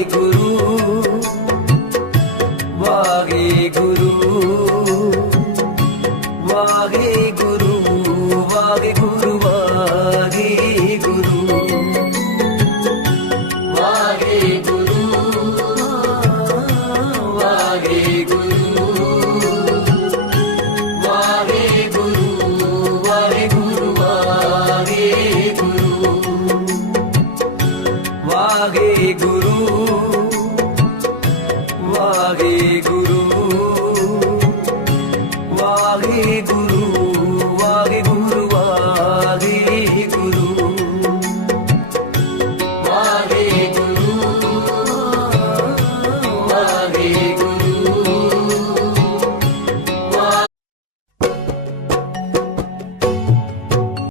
Waheguru Waheguru Waheguru Waheguru Waheguru Waheguru Waheguru Waheguru Waheguru Waheguru Waheguru Waheguru Waheguru Waheguru